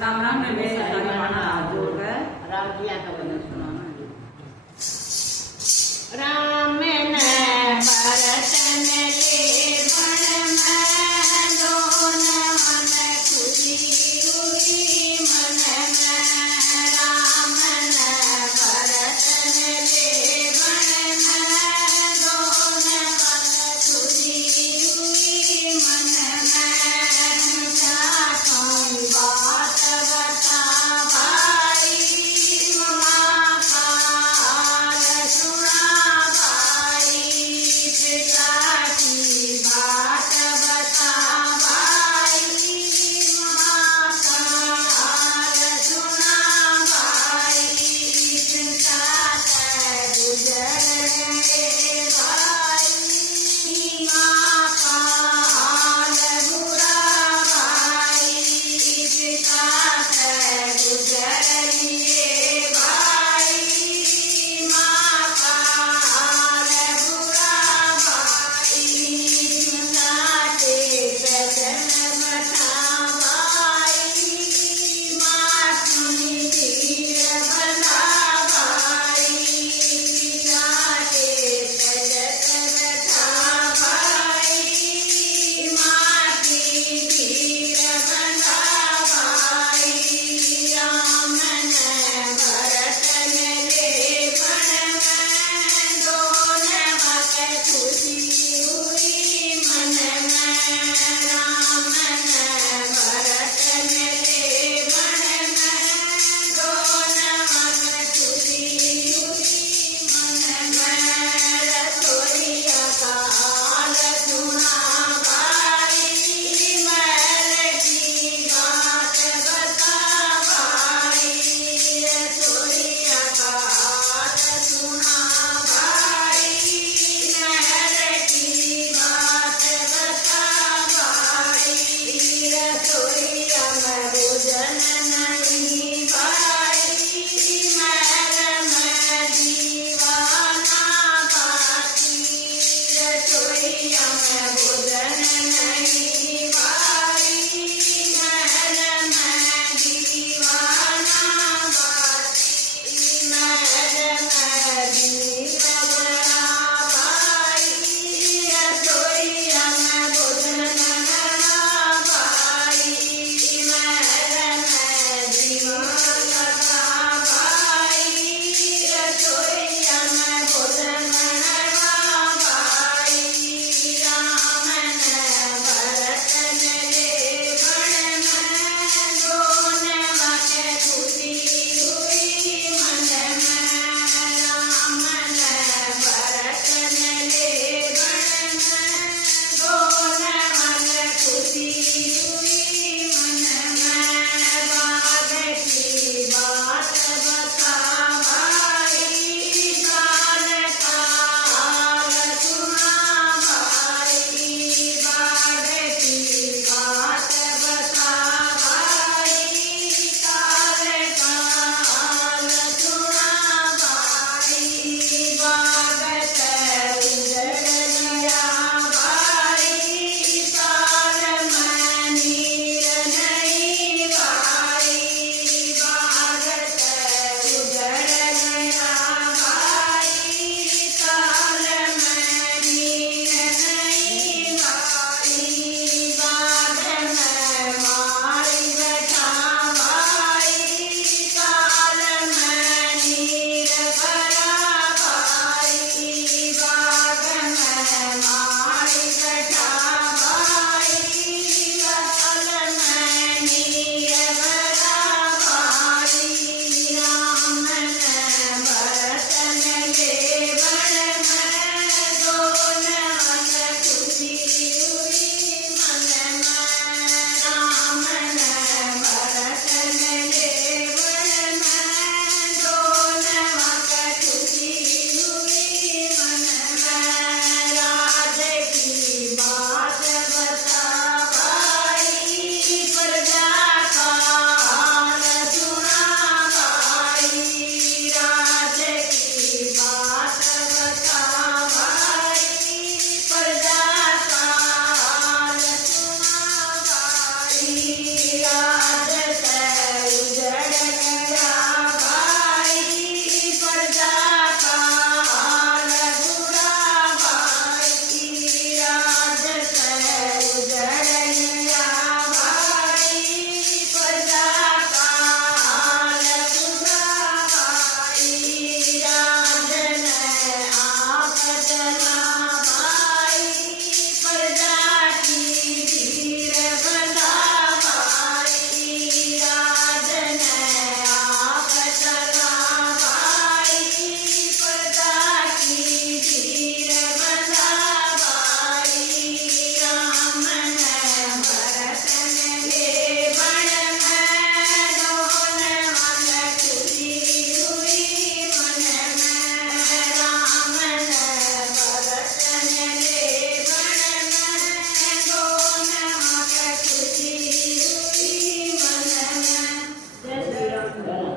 राम राम ने वे सारी वाणा जोड़ है राम जी का बने सुनाना राम ने भरत ने ले बन में दोन मन खुशी हुई मन में राम ने भरत ने ले बन में दोन मन खुशी हुई मन में जातों बात बता भाई माँ का सुना भाई पिता की बात बता भाई माँ का सुना भाई पिता गुजर गए भाई माँ का हाल बुरा भाई पिता गुजर लिए भाई माँ का हाल बुरा भाई पिता के सजन बता भाई माँ सुनी धीर बना भाई पिता के सजन बता भाई माँ की धीर बना भाई ॐ